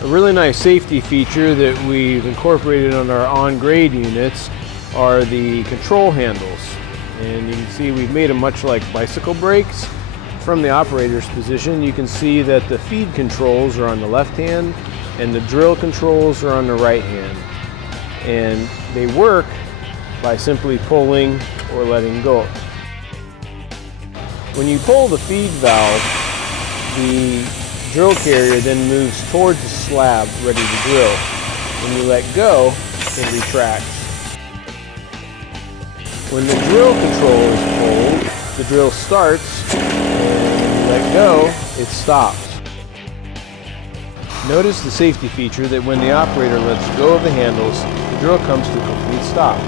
A really nice safety feature that we've incorporated on our on-grade units are the control handles. And you can see we've made them much like bicycle brakes. From the operator's position, you can see that the feed controls are on the left hand and the drill controls are on the right hand. And they work by simply pulling or letting go. When you pull the feed valve, the drill carrier then moves towards the slab ready to drill. When you let go, it retracts. When the drill control is pulled, the drill starts, and when you let go, it stops. Notice the safety feature that when the operator lets go of the handles, the drill comes to a complete stop.